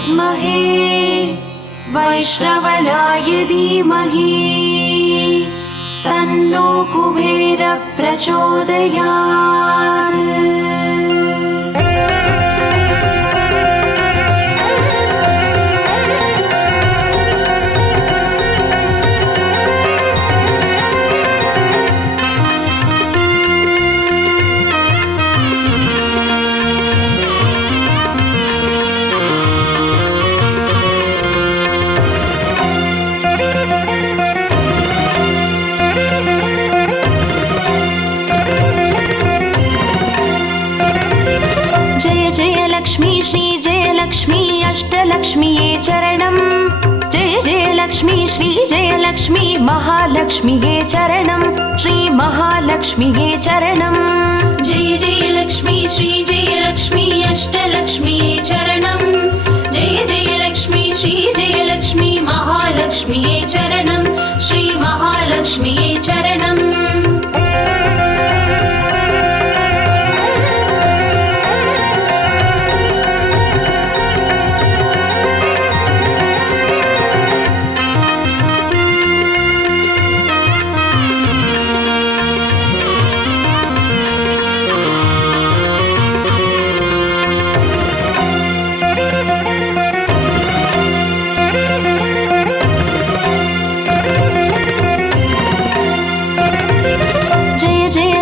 विद्महे वैष्णवनाय धीमहि तन्नो कुबेर प्रचोदयात्। लक्ष्मी श्री जय लक्ष्मी अष्टलक्ष्मीये चरणं। जय जय लक्ष्मी श्री जय लक्ष्मी महालक्ष्मीये चरणं। श्री महालक्ष्मीये चरणं। जय जय लक्ष्मी श्री जय लक्ष्मी अष्टलक्ष्मीये चरणं। जय जय लक्ष्मी श्री जय लक्ष्मी महालक्ष्मीये चरणं। श्री महालक्ष्मीये चरणं।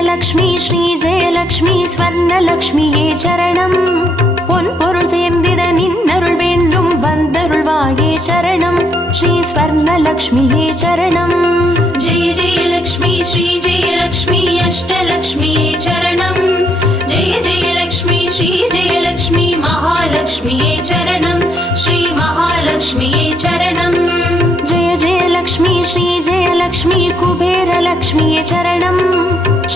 लक्ष्मी श्री जय लक्ष्मी स्वर्णलक्ष्मीये चरणं। பொன்பொருள் சேர்ந்திட நின்னருள் வேண்டும் வந்தருள்வாயே சரணம்। ஸ்ரீ ஸ்வர்ணலக்ஷ்மியே சரணம்। जय जय लक्ष्मी श्री जय लक्ष्मी अष्टलक्ष्मीये चरणं। जय जय लक्ष्मी श्री जय लक्ष्मी महालक्ष्मीये चरणं। श्री महालक्ष्मीये चरणं। जय जय लक्ष्मी श्री जय लक्ष्मी कुबेरलक्ष्मीये चरणं।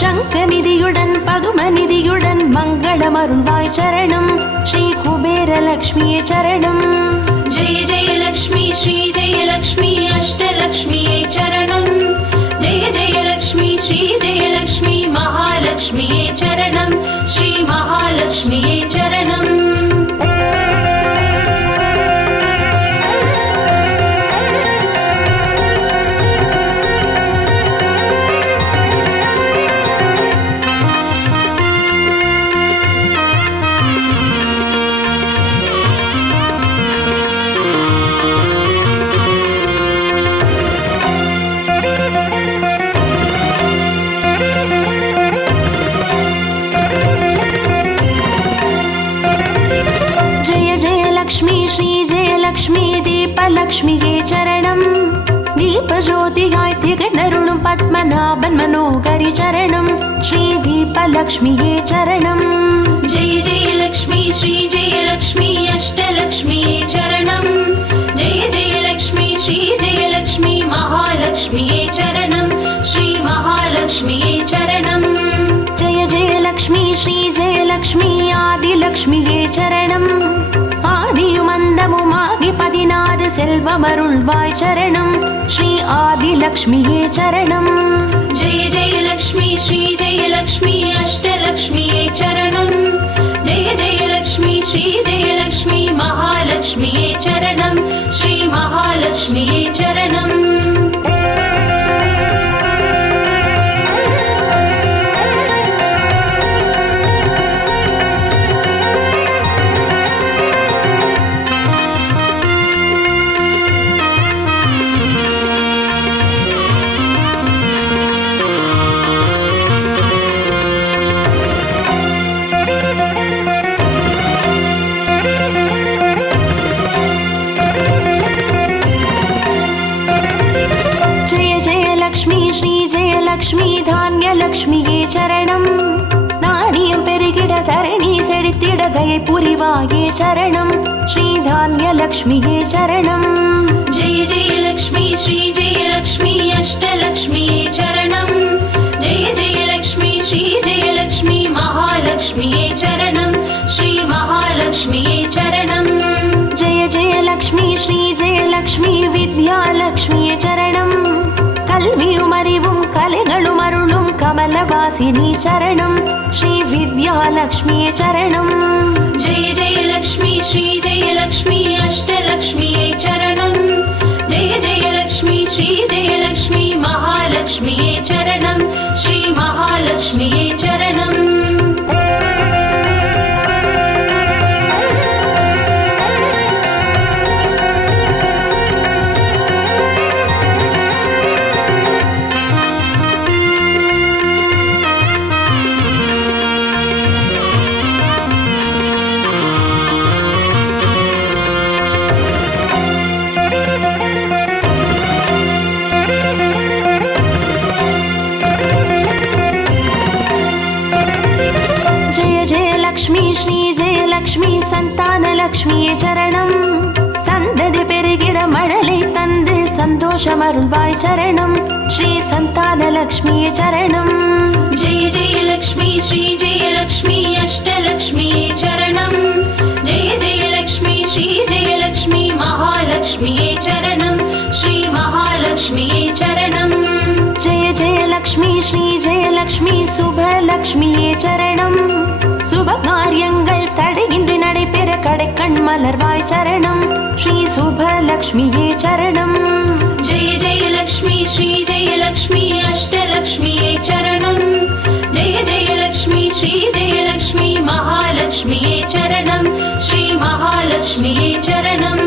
शङ्खनिधियुடன் पद्मनिधियुடன் मङ्गलमरुள்வாய் चरणं। श्री कुबेरलक्ष्मीये चरणं। जय जय लक्ष्मी श्री जय लक्ष्मी अष्टलक्ष्मीये चरणं। जय जय लक्ष्मी श्री जय लक्ष्मी महालक्ष्मीये चरणं। श्री महालक्ष्मीये चरणं। லக்ஷ்மி தீபலக்ஷ்மியே சரணம். தீபஜோதியாய் திகழ்ந்தருளும் பத்மநாபன் மனோகரி சரணம். ஸ்ரீ தீபலக்ஷ்மியே சரணம். ஜெய ஜெய லக்ஷ்மி ஸ்ரீ ஜெய லக்ஷ்மி அஷ்டலக்ஷ்மியே சரணம். ஜெய ஜெய லக்ஷ்மி ஸ்ரீ ஜெய லக்ஷ்மி மகாலக்ஷ்மியே சரணம். ஸ்ரீ மகாலக்ஷ்மியே சரணம். ஜெய ஜெய லக்ஷ்மி ஸ்ரீ ஜெய லக்ஷ்மி ஆதிலக்ஷ்மியே சரணம். ஆதியுமந்தமுமாகி 16 செல்வமருள்வாய் சரணம். ஸ்ரீ ஆதிலக்ஷ்மியே சரணம். ஜெய ஜெய லக்ஷ்மி ஸ்ரீ ஜெய லக்ஷ்மி அஷ்டலக்ஷ்மியே சரணம். ஜெய ஜெய லக்ஷ்மி ஸ்ரீ ஜெய லக்ஷ்மி மகாலக்ஷ்மியே சரணம். ஸ்ரீ மகாலக்ஷ்மியே சரணம். லக்ஷ்மி தான்யலக்ஷ்மியே சரணம். தானியம் பெருகிட தரணி செழித்திட தயை புரிவாயே சரணம். ஸ்ரீ தான்யலக்ஷ்மியே சரணம். ஜெய ஜெய லக்ஷ்மி ஸ்ரீ ஜெய லக்ஷ்மி அஷ்டலக்ஷ்மியே சரணம். ஜெய ஜெய லக்ஷ்மி ஸ்ரீ ஜெய லக்ஷ்மி மகாலக்ஷ்மியே சரணம். ஸ்ரீ மகாலக்ஷ்மியே சரணம். ஜெய ஜெய லக்ஷ்மி ஸ்ரீ ஜெய லக்ஷ்மி வித்யாலக்ஷ்மியே சரணம். கல்வியும் அறிவும் கலைகளும் அருளும் கமலவாசி विद्यावासिनी चरणं श्रीविद्यालक्ष्म्यै चरणं। जय जय लक्ष्मी श्री जय लक्ष्मी अष्टलक्ष्म्यै चरणं। जय जय लक्ष्मी श्री जय लक्ष्मी महालक्ष्म्यै चरणं श्री महालक्ष्म्यै चरणम्। लक्ष्मी श्री जय लक्ष्मी संतानलक्ष्म्यै चरणं। सन्ददि पेरुगिड मडलै तंदु सन्तोषमरुळ्वाय चरणं श्री संतानलक्ष्म्यै चरणं। जय जय लक्ष्मी श्री जय लक्ष्मी अष्टलक्ष्म्यै चरणं। जय जय लक्ष्मी श्री जय लक्ष्मी महालक्ष्म्यै चरणं श्री महालक्ष्म्यै चरणम्। जय जय लक्ष्मी श्री जय लक्ष्मी शुभलक्ष्म्यै चरणं। சுபகாரியங்கள் தடையின்றி நடைபெற கடைக்கண் மலர்வாய் சரணம் ஸ்ரீ சுபலக்ஷ்மியே சரணம்। जय जय लक्ष्मी श्री जय लक्ष्मी अष्टलक्ष्म्यै चरणं। जय जय लक्ष्मी श्री जय लक्ष्मी महालक्ष्म्यै चरणं श्री महालक्ष्म्यै चरणम्।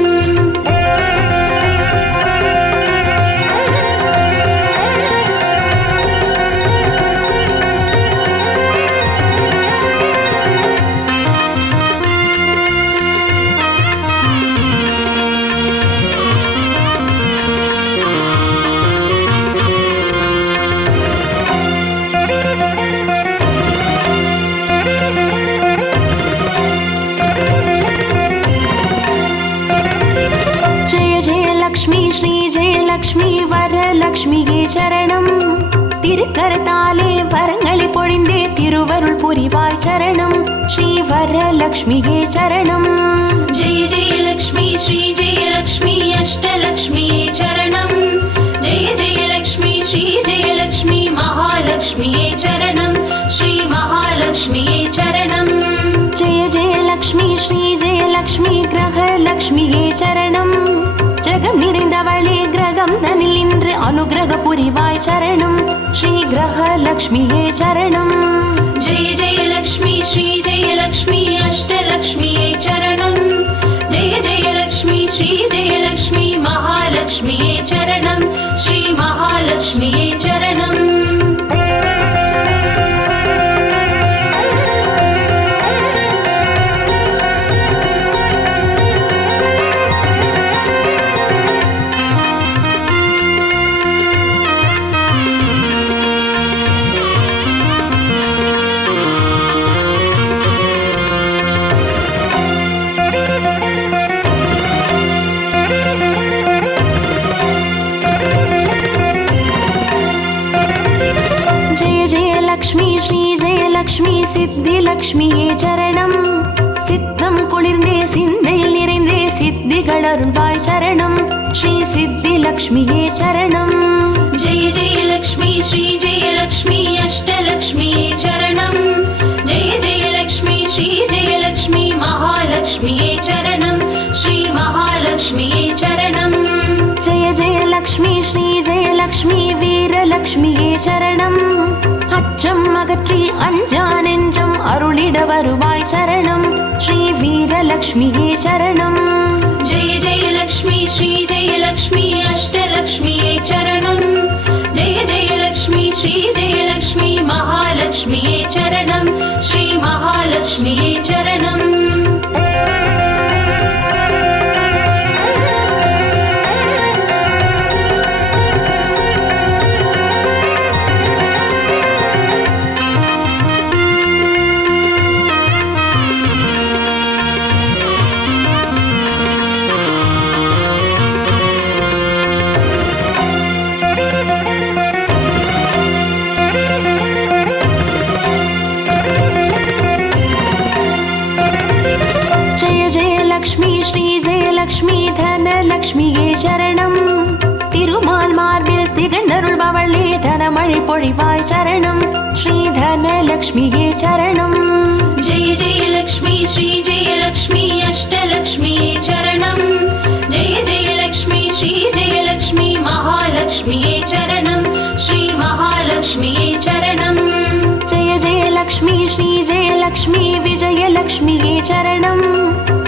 லக்ஷ்மி வரலக்ஷ்மியே சரணம்। திருக்கரத்தாலே வரங்களை பொழிந்தே திருவருள் புரிவாய் சரணம் ஸ்ரீ வரலக்ஷ்மியே சரணம்। जय जय लक्ष्मी श्री जय लक्ष्मी अष्टलक्ष्म्यै चरणं। जय जय लक्ष्मी श्री जय लक्ष्मी महालक्ष्म्यै चरणं श्री महालक्ष्म्यै चरणम्। जय जय लक्ष्मी श्री जय लक्ष्मी ग्रहलक्ष्मिये चरणं। ஜகம் நிறைந்தவளே கிரகம் தனில் இன்று அனுகிரக புரிவாய் சரணம் ஸ்ரீ கிரகலக்ஷ்மியே சரணம்। जय जय लक्ष्मी श्री जय लक्ष्मी अष्टलक्ष्म्यै चरणं। जय जय लक्ष्मी श्री जय लक्ष्मी महालक्ष्म्यै चरणं श्री महालक्ष्म्यै चरणम्। லக்ஷ்மி ஸ்ரீ ஜெய லக்ஷ்மி சித்தி லக்ஷ்மியே சரணம்। சித்தம் குளிர்ந்தே சிந்தையில் நிறைந்தே சித்திகள் அருள்வாய் சரணம் ஸ்ரீ சித்தி லக்ஷ்மியே சரணம்। जय जय लक्ष्मी श्री जय लक्ष्मी अष्टलक्ष्म्यै चरणं। जय जय लक्ष्मी श्री जय लक्ष्मी महालक्ष्म्यै चरणं श्री महालक्ष्म्यै चरणम्। जय जय लक्ष्मी श्री जय लक्ष्मी வீரலக்ஷ்மியே சரணம்। அச்சம் அகற்றி அஞ்சா நெஞ்சம் அருளிட வருவாய் சரணம் ஸ்ரீ வீரலக்ஷ்மியே சரணம்। जय जय लक्ष्मी श्री जय लक्ष्मी अष्टलक्ष्म्यै चरणं। जय जय लक्ष्मी श्री जय लक्ष्मी महालक्ष्म्यै चरणं श्री महालक्ष्म्यै चरणम्। ज्ञानलक्ष्म्यै चरणम्। जय जय लक्ष्मी श्री जय लक्ष्मी अष्टलक्ष्म्यै चरणम्। जय जय लक्ष्मी श्री जय लक्ष्मी महालक्ष्म्यै चरणम्। श्री महालक्ष्म्यै चरणम्। जय जय लक्ष्मी श्री जय लक्ष्मी विजयलक्ष्म्यै चरणम्।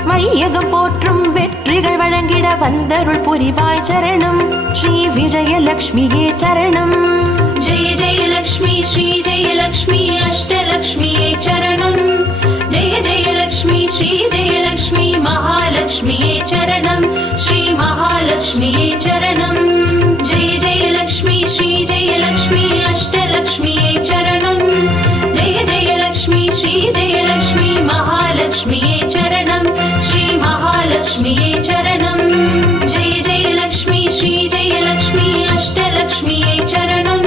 வையகம் போற்றும் வெற்றிகள் வழங்கிட வந்தருள் புரிவாய் சரணம். ஸ்ரீ விஜயலக்ஷ்மியே சரணம். जय जय लक्ष्मी श्री जय लक्ष्मी अष्टलक्ष्म्यै चरणम्। जय जय लक्ष्मी श्री जय लक्ष्मी महालक्ष्म्यै चरणम्। श्री महालक्ष्म्यै चरणम्। जय जय लक्ष्मी श्री जय लक्ष्मी अष्टलक्ष्म्यै चरणम्। जय जय लक्ष्मी श्री जय लक्ष्मी महालक्ष्म्यै चरणम्। श्री महालक्ष्म्यै चरणम्। जय जय लक्ष्मी श्री जय लक्ष्मी अष्टलक्ष्म्यै चरणम्।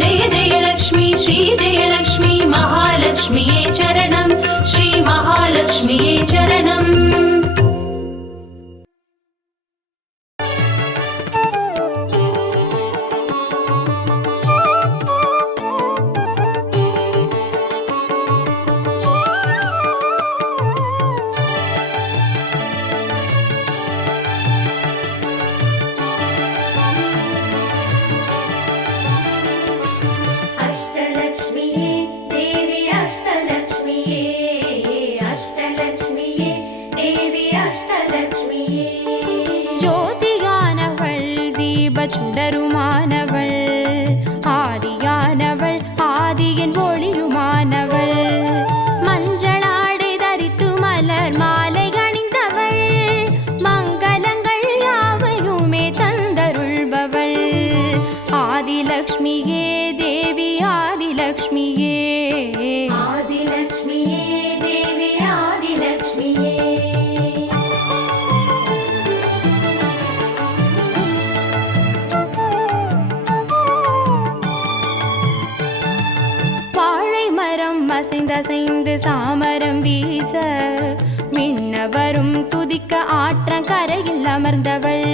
जय जय लक्ष्मी श्री जय लक्ष्मी महालक्ष्म्यै चरणम्। श्री महालक्ष्म्यै चरणम्। अष्टलक्ष्म्यै देवी अष्टलक्ष्म्यै अष्टलक्ष्म्यै देवी अष्टलक्ष्म्यै ஜோதியானவள் தீப சுடருமானவள் ஆதியானவள் ஆதியின் ஒளியுமானவள் மஞ்சளாடை தரித்து மலர் மாலை அணிந்தவள் மங்களங்கள் யாவையுமே தந்தருள்பவள் ஆதிலக்ஷ்மியே தேவி ஆதிலக்ஷ்மியே आदिलक्ष्म्यै देवी आदिलक्ष्म्यै வாழை மரம் அசைந்தசைந்து சாமரம் வீச மின்னவரும் துதிக்க ஆற்றங்கரையில் அமர்ந்தவள்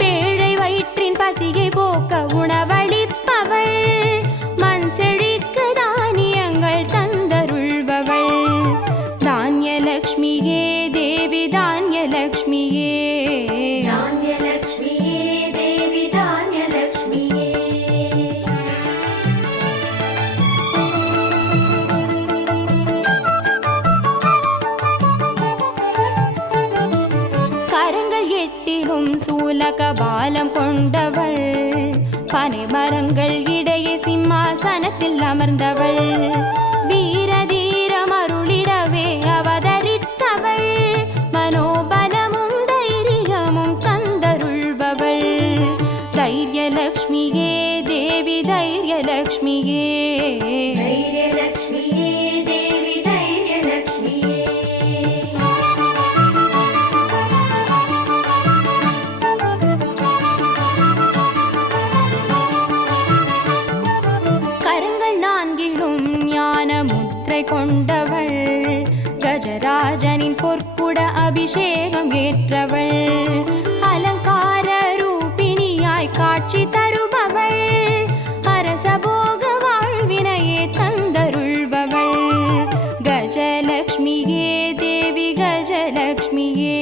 பேழை வயிற்றின் பசியை போக்க உணவளிப்பவள் மண் செழிக்க தானியங்கள் தந்தருள்பவள் தானியலக்ஷ்மியே தேவி தானியலக்ஷ்மியே धान्यलक्ष्म्यै देवी धान्यलक्ष्म्यै கரங்கள் எட்டிலும் சூலக பாலம் கொண்டவள் பனை மரங்கள் இடையே சிம்மாசனத்தில் அமர்ந்தவள் வீர தீரம் அருளிடவே அவதரித்தவள் மனோபலமும் தைரியமும் தந்தருள்பவள் தைரியலக்ஷ்மியே தேவி தைரியலக்ஷ்மியே धैर्यलक्ष्म्यै देवी धैर्यलक्ष्म्यै கரங்கள் நான்கிலும் ஞான முத்திரை கொண்டவள் கஜராஜனின் பொற்குட அபிஷேகம் ஏற்றவள் அலங்கார ரூபிணியாய் காட்சி தருபவள் அரசபோக வாழ்வினையே தந்தருள்பவள் கஜலக்ஷ்மியே தேவி கஜலக்ஷ்மியே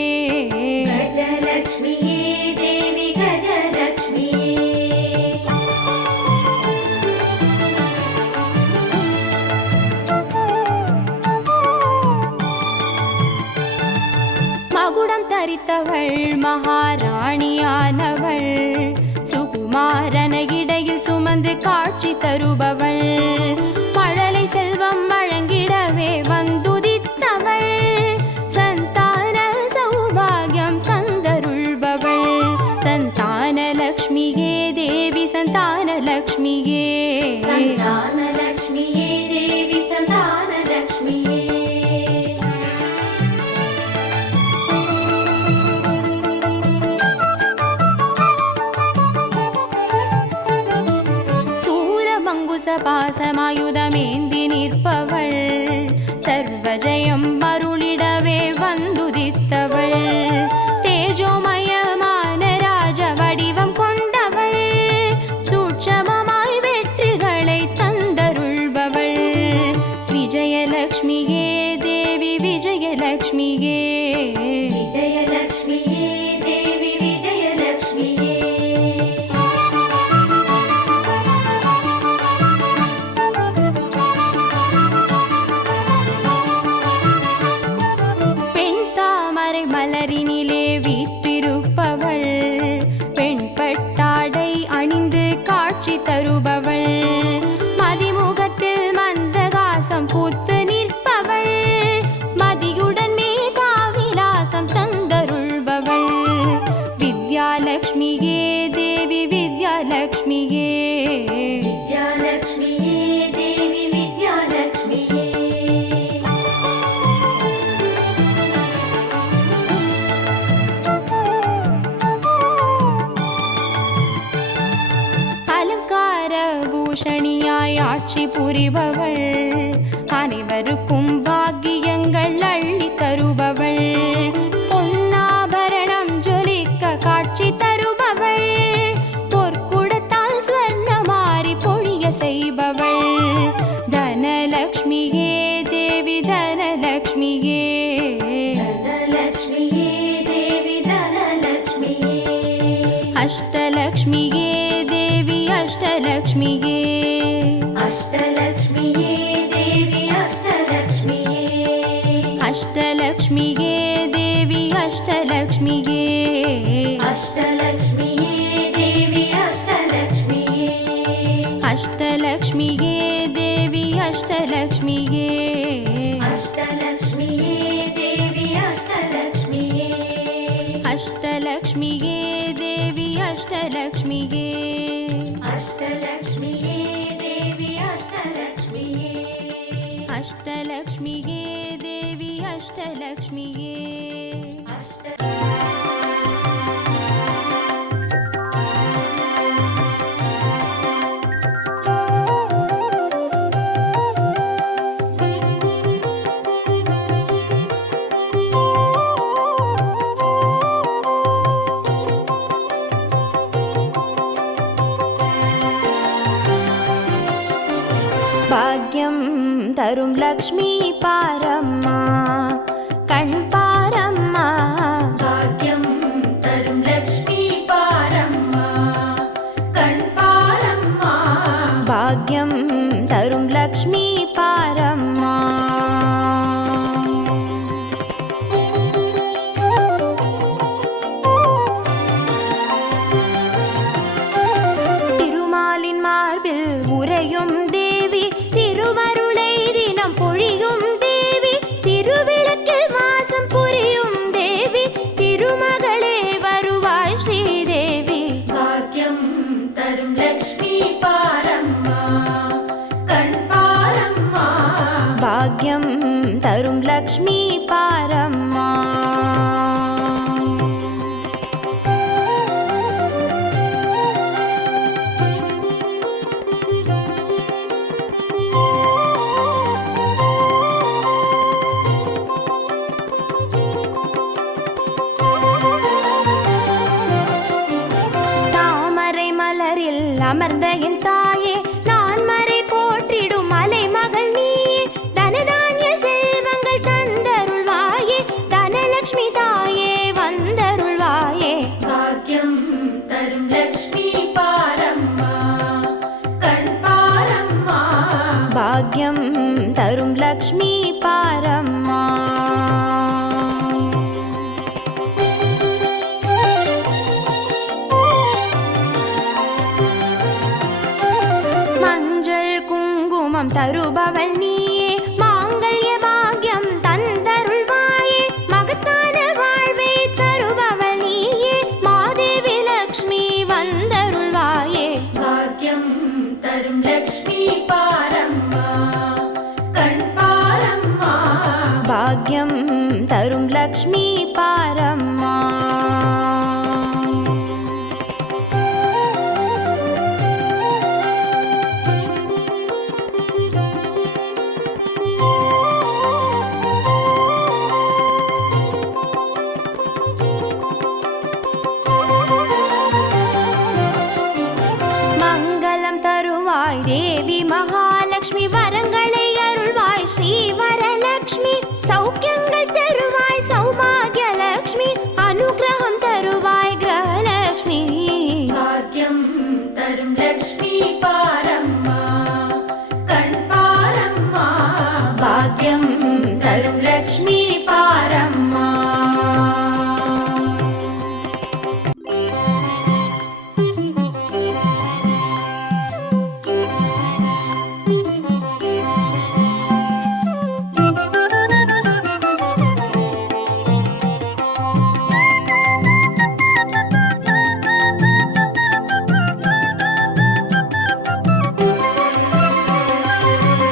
गजलक्ष्म्यै देवी गजलक्ष्म्यै மகுடம் தரித்தவள் மகாராணியானவள் சுகுமாரன இடையில் சுமந்து காட்சி தருபவள் மழலை செல்வம் வழங்கிடவே வந்துதித்தவள் சந்தான சௌபாகியம் தந்தருள்பவள் சந்தானலக்ஷ்மியே தேவி சந்தானலக்ஷ்மியே सन्तानलक्ष्म्यै देवी सन्तानलक्ष्म्यै பாசமாயுதமேந்தி நிற்பவள் சர்வஜயம் அருளிடவே வந்துதித்தவள் தேஜோமயமான ராஜ வடிவம் கொண்டவள் சூட்சமமாய் வெற்றிகளை தந்தருள்பவள் ஆட்சி புரிபவள், அனைவருக்கும் பாக்கியங்கள் அள்ளி தருபவள், பொன்னாபரணம் ஜொலிக்க காட்சி தருபவள், பொற்குடத்தால் ஸ்வர்ணமாரி பொழிய செய்பவள், தனலக்ஷ்மியே தேவி தனலக்ஷ்மியே, தனலக்ஷ்மியே தேவி தனலக்ஷ்மியே, அஷ்டலக்ஷ்மியே தேவி அஷ்டலக்ஷ்மியே, அஷ்டலக்ஷ்மியே தேவி அஷ்டலக்ஷ்மியே, அஷ்டலக்ஷ்மியே தேவி அஷ்டலக்ஷ்மியே, அஷ்டலக்ஷ்மியே தேவி அஷ்டலக்ஷ்மியே, அஷ்டலக்ஷ்மியே தேவி அஷ்டலக்ஷ்மியே, அஷ்டலக்ஷ்மியே தேவி அஷ்டலக்ஷ்மியே, அஷ்டலக்ஷ்மியே தேவி அஷ்டலக்ஷ்மியே, அஷ்டலக்ஷ்மியே தேவி அஷ்டலக்ஷ்மியே, அஷ்டலக்ஷ்மியே தேவி அஷ்டலக்ஷ்மியே. பாக்யம் தரும் லக்ஷ்மி பாரம்மா, கண் பாரம்மா, பாக்யம் தரும் லக்ஷ்மி பாரம்மா, கண் பாரம்மா, பாக்யம் தரும் லக்ஷ்மி பாரம்மா. திருமாலின் மார்பில் உறையும் தேவி, திருவருளை தினம் பொழியும் தேவி, திருவிளக்கில் வாசம் புரியும் தேவி, திருமகளே வருவாய் ஸ்ரீதேவி, பாக்யம் தரும் லக்ஷ்மி பாரம்மா, கண் பாரம்மா, பாக்யம் தரும் லக்ஷ்மி பாரம்மா. தாமரை மலரில் அமர்ந்த என் தாயே, நான் மறை போற்றிடும் மலை மகள் நீயே, தனதானிய செல்வங்கள் தந்தருள்வாயே, தனலக்ஷ்மி தாயே வந்தருள்வாயே, பாக்யம் தரும் லக்ஷ்மி பாரம்மா, கண் பாரம்மா, பாக்யம் தரும் லக்ஷ்மி பாரம்மா. மஞ்சள் குங்குமம் தருபவள் நீயே, மாங்கல்ய பாக்யம் தந்தருள்வாயே, மகத்தான வாழ்வை தருபவள் நீயே, மாதேவி லக்ஷ்மி வந்தருள்வாயே, பாக்யம் தரும் லக்ஷ்மி பாரம்மா, கண் பாரம்மா, பாக்யம் தரும் லக்ஷ்மி பாரம்மா. மங்களம் தருவாய் தேவி மகாலட்சுமி, வரங்களை அருள்வாய் ஸ்ரீ வரலக்ஷ்மி, சௌக்கியங்கள் தருவாய் சௌபாகியலக்ஷ்மி, அனுகிரகம் தருவாய் கிரகலக்ஷ்மி, பாக்யம் தரும் லக்ஷ்மி பாரம்மா, கண் பாரம்மா, பாக்யம் தரும் லக்ஷ்மி பாரம்மா.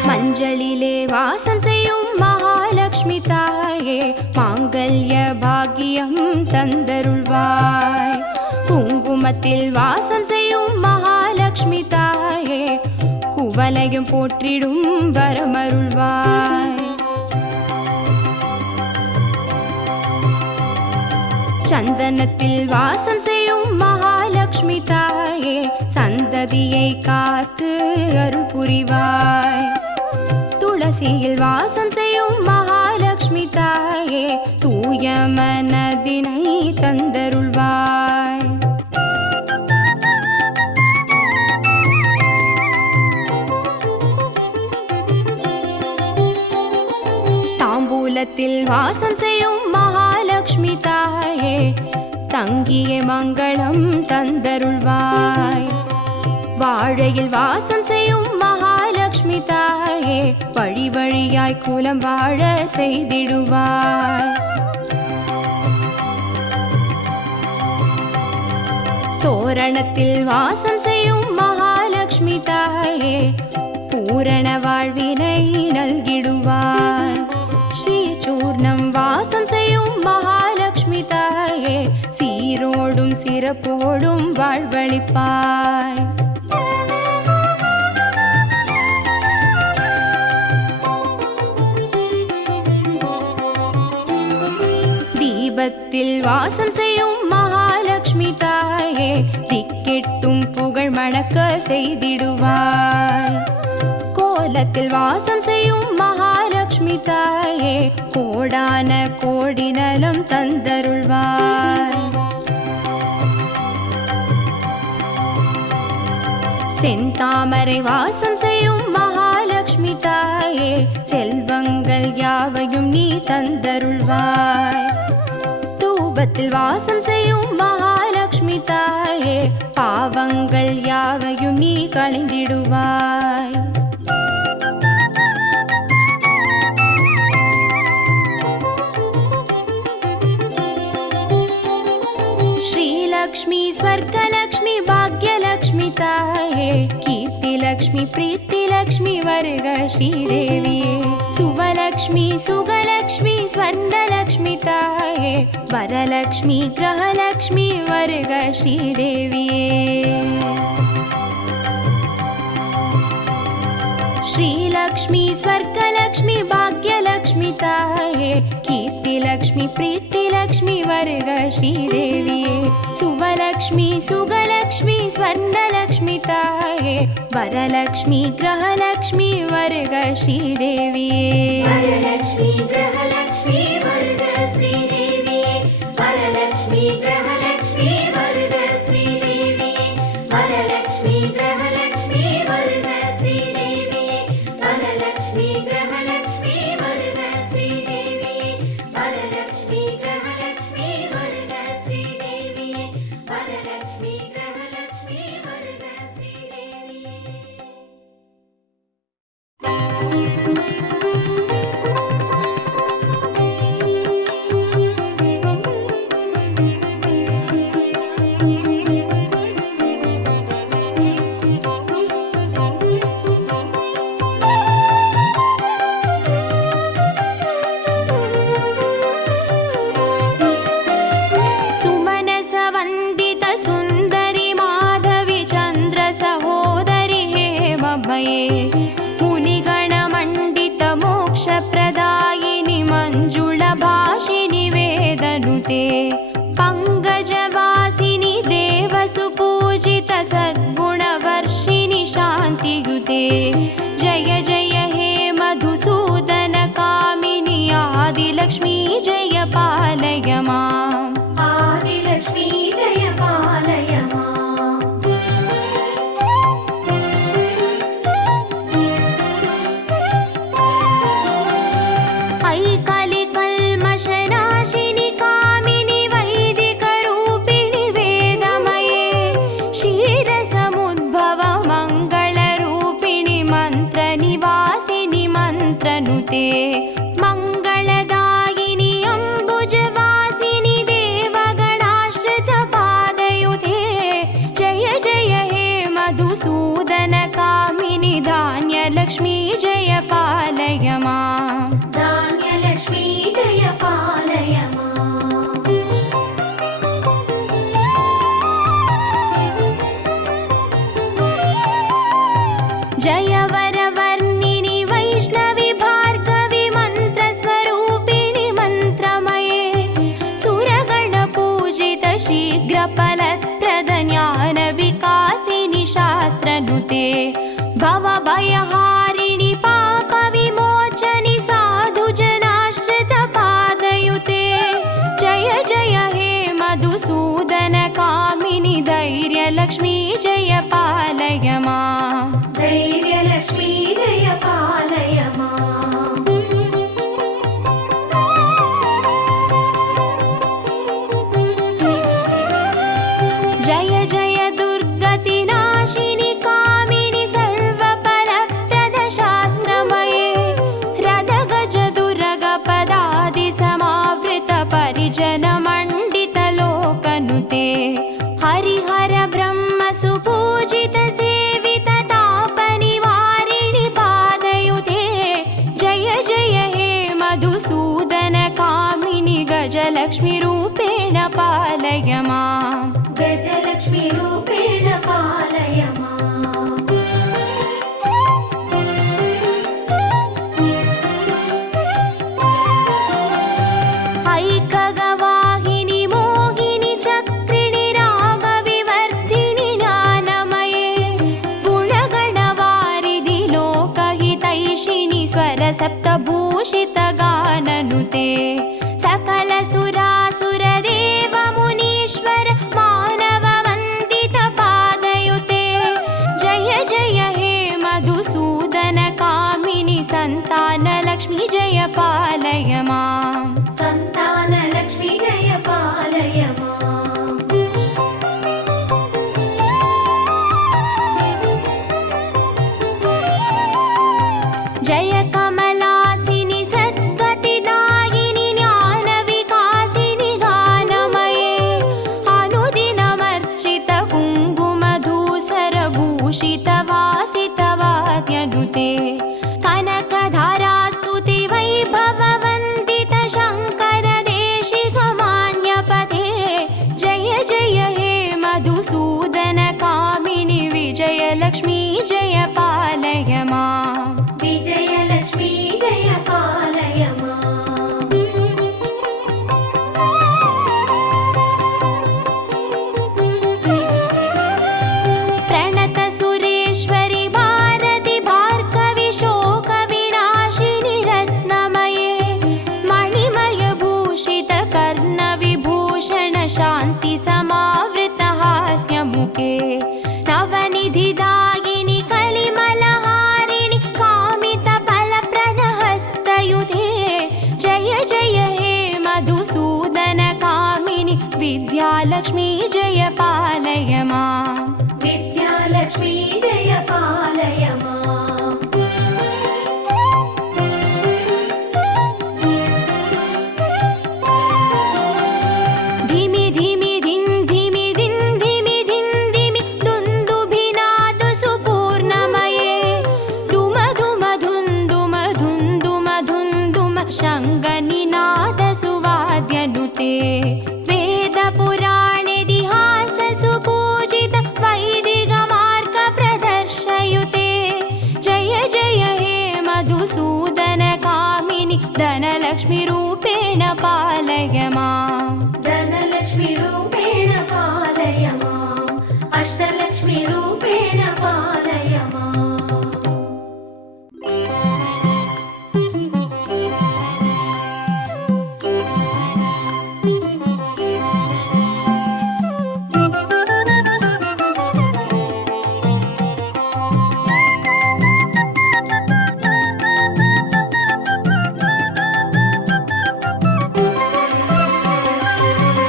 மஞ்சளிலே வாசம் செய்யும் மகாலட்சுமி தாயே, மாங்கல்ய பாக்கியம் தந்தருள்வாய், குங்குமத்தில் வாசம் செய்யும் மகாலட்சுமி தாயே, குவலையும் போற்றிடும் வரமருள்வாய். சந்தனத்தில் வாசம் செய்யும் மகாலட்சுமி தாயே, சந்ததியை காத்து அருள் புரிவாய். துளசியில் வாசம் செய்யும் மகாலட்சுமி தாயே, தூய மனதினை தந்தருள்வாய். தாம்பூலத்தில் வாசம் செய்யும் மகாலட்சுமி தாயே, தங்கிய மங்களம் தந்தருள்வாய். வாழையில் வாசம் செய்யும் மகாலட்சுமி தாயே, வழி வழியாய் குலம் வாழ செய்திடுவாய். தோரணத்தில் வாசம் செய்யும் மகாலட்சுமி தாயே, பூரண வாழ்வினை நல்கிடுவாய். ஸ்ரீ சூர்ணம் வாசம் செய்யும் மகாலட்சுமி தாயே, சீரோடும் சிறப்போடும் வாழ்வளிப்பாய். தீபத்தில் வாசம் செய்யும் மகாலட்சுமி தாயே, திக்கெட்டும் புகழ் மணக்க செய்திடுவாய். கோலத்தில் வாசம் செய்யும் மகாலட்சுமி தாயே, கோடான கோடி நலம் தந்தருள்வாய். செந்தாமரை வாசம் செய்யும் மகாலட்சுமி தாயே, செல்வங்கள் யாவையும் நீ தந்தருள்வாய். தூபத்தில் வாசம் செய்யும் மகாலட்சுமி தாயே, பாவங்கள் யாவையும் நீ களைந்திடுவாய். श्रीलक्ष्मी स्वर्गलक्ष्मी भाग्यलक्ष्मी ताये, कीर्तिलक्ष्मी प्रीतिलक्ष्मी वर्ग श्रीदेविये. सुवलक्ष्मी सुगलक्ष्मी स्वर्णलक्ष्मी ताये, वरलक्ष्मी ग्रहलक्ष्मी वर्ग श्रीदेविये. श्रीलक्ष्मी स्वर्गलक्ष्मी भाग्यलक्ष्मी ताये, कीर्तिलक्ष्मी प्रीतिलक्ष्मी वर्ग श्रीदेविये. सुवलक्ष्मी सुगलक्ष्मी स्वर्णलक्ष्मी ताये, वरलक्ष्मी ग्रहलक्ष्मी वर्ग श्रीदेविये. वरलक्ष्मी ग्रहलक्ष्मी वर्ग श्रीदेविये. वरलक्ष्मी ग्रहलक्ष्मी वर्ग श्रीदेविये. वरलक्ष्मी ग्रहलक्ष्मी वर्ग श्रीदेविये. वरलक्ष्मी ग्रहलक्ष्मी वर्ग श्रीदेविये. वरलक्ष्मी ग्रहलक्ष्मी वर्ग श्रीदेविये. वरलक्ष्मी ग्रहलक्ष्मी वर्ग श्रीदेविये. सुमनस वन्दित सुन्दरि माधवी चन्द्र सहोदरि हेममये, मुनिगणमण्डित मोक्षप्रदायिनि मञ्जुळा भाषिनि वेदनुते. पङ्कजवासिनि देवसुपूजित सद्गुणवर्षिणि शान्तियुते. जय जय हे मधुसूदन कामिनि आदिलक्ष्मी जय पालय माम्. आदिलक्ष्मी जय पालय माम्. ऐकलिकल्मषनाशिनि कामिनि वैदिकरूपिणि वेदमये. क्षीरसमुद्भव मङ्गलरूपिणि मन्त्रनिवासिनि मन्त्रनुते. मङ्गलदायिनि अम्बुजवासिनि देवगणाश्रितपादयुते. जय जय हे मधुसूदन कामिनि धान्यलक्ष्मी जय पालय माम्. धान्यलक्ष्मी जय पालय माम्. जय स्वरसप्तभूषितगाननुते सकलसुरासुरदेवमुनीश्वर मानववन्दितपादयुते जय जय हे मधुसूदनकामिनि सन्तानलक्ष्मी जय पालय माम् सन्तानलक्ष्मी जय पालय माम् जय कमलासिनि सद्गतिदायिनि ज्ञानविकासिनि गानमये अनुदिनमर्चित कुङ्कुमधूसरभूषितवासितवाद्यनुते कनकधारास्तुति वैभववन्दित शङ्करदेशिकमान्यपते जय जय हे मधुसूदनकामिनि विजयलक्ष्मी जय पालय माम् विजयलक्ष्मी जय पालय माम् प्रणत सुरेश्वरि भारति भार्गवि शोकविनाशिनि रत्नमये मणिमय भूषित कर्णविभूषण शान्ति समावृत हास्यमुखे नवनिधिदायिनि कलिमलहारिणि कामित फलप्रदहस्तयुते जय जय हे मधुसूदनकामिनि विद्यालक्ष्मी जय पालय माम् विद्यालक्ष्मी जय पालय माम् धिमि धिमि धिन् धिमि धिन् धिमि धिन् धिमि दुन्दुभिनाद सुपूर्णमये दुम दुम धुन् दुम धुन् दुम धुन् दुम शङ्गनिनाद सुवाद्यनुते वेदपुराणेतिहास सुपूजित वैदिकमार्ग प्रदर्शयुते जय जय हे मधुसूदनकामिनि धनलक्ष्मीरूपेण पालय माम् धनलक्ष्मी रूपेण पालय माम् अष्टलक्ष्मी रूपेण पालय माम्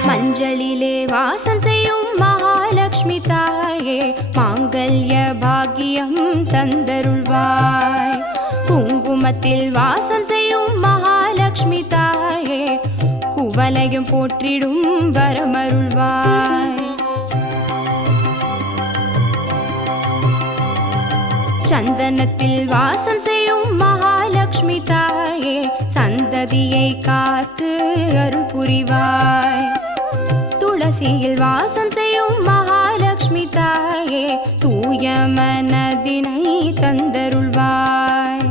மஞ்சளிலே வாசம் செய்யும் மகாலட்சுமி தாயே மாங்கல்ய பாக்கியம் தந்தருள்வாய் குங்குமத்தில் வாசம் செய்யும் மகாலட்சுமி தாயே குவலையும் போற்றிடும் வரமருள்வாய் சந்தனத்தில் வாசம் செய்யும் மகாலட்சுமி தாயே சந்ததியை காத்து அருள் புரிவாய் துளசியில் வாசம் செய்யும் மகாலட்சுமி தாயே தூய மனதினை தந்தருள்வாய்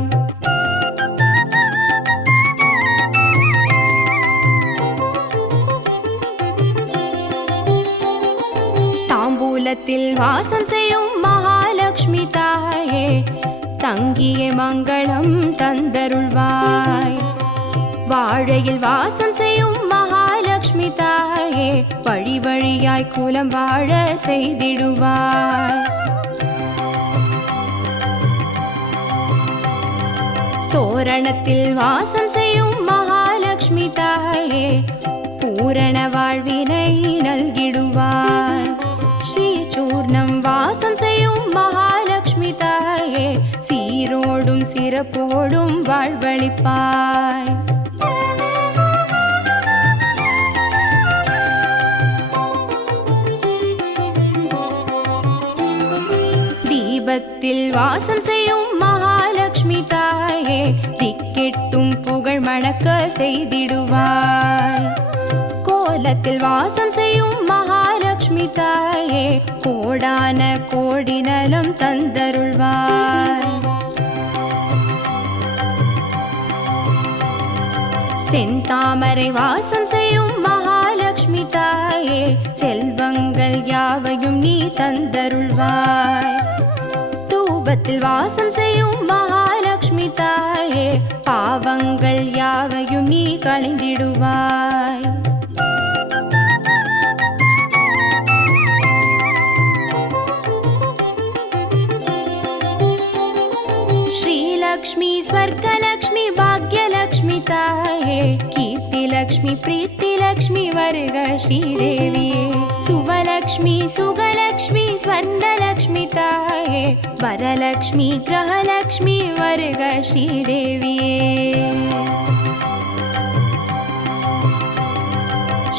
தாம்பூலத்தில் வாசம் செய்யும் மகாலட்சுமி தாயே தங்கிய மங்களம் தந்தருள்வாய் வாழையில் வாசம் செய்யும் மகாலட்சுமி தாயே வழி வழியாய் குலம் வாழ செய்திடுவாய் தோரணத்தில் வாசம் செய்யும் மகாலட்சுமி தாயே பூரண வாழ்வினை நல்கிடுவாய் ஸ்ரீசூர்ணம் வாசம் செய்யும் மகாலட்சுமி தாயே சீரோடும் சிறப்போடும் வாழ்வளிப்பாய் தீபத்தில் வாசம் செய்யும் மகாலட்சுமி தாயே திக்கெட்டும் புகழ் மணக்க செய்திடுவாய் கோலத்தில் வாசம் செய்யும் மகாலட்சுமி தாயே கோடான கோடி நலம் தந்தருள்வாய் செந்தாமரை வாசம் செய்யும் மகாலட்சுமி தாயே செல்வங்கள் யாவையும் நீ தந்தருள்வாய் தூபத்தில் வாசம் செய்யும் மகாலட்சுமி தாயே பாவங்கள் யாவையும் நீ களைந்திடுவாய். ஸ்ரீலக்ஷ்மி ஸ்வர்கலக்ஷ்மி பாக்யலக்ஷ்மி தாயே கீர்த்திலக்ஷ்மி பிரீத்திலக்ஷ்மி வருக ஸ்ரீதேவியே. சுவலக்ஷ்மி சுகலக்ஷ்மி ஸ்வர்ணலக்ஷ்மி தாயே வரலக்ஷ்மி கிரகலக்ஷ்மி வருக ஸ்ரீதேவியே.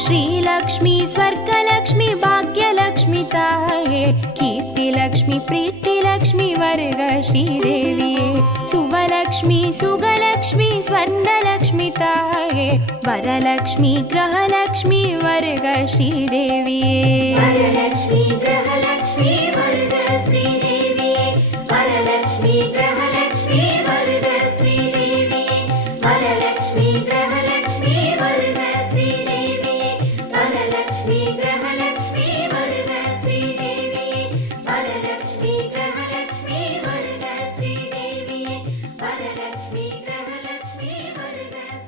श्रीलक्ष्मी स्वर्गलक्ष्मी भाग्यलक्ष्मी ताये कीर्तिलक्ष्मी प्रीतिलक्ष्मी वर्ग श्रीदेविये. सुवलक्ष्मी सुगलक्ष्मी स्वर्णलक्ष्मी ताये वरलक्ष्मी ग्रहलक्ष्मी वर्ग श्रीदेविये.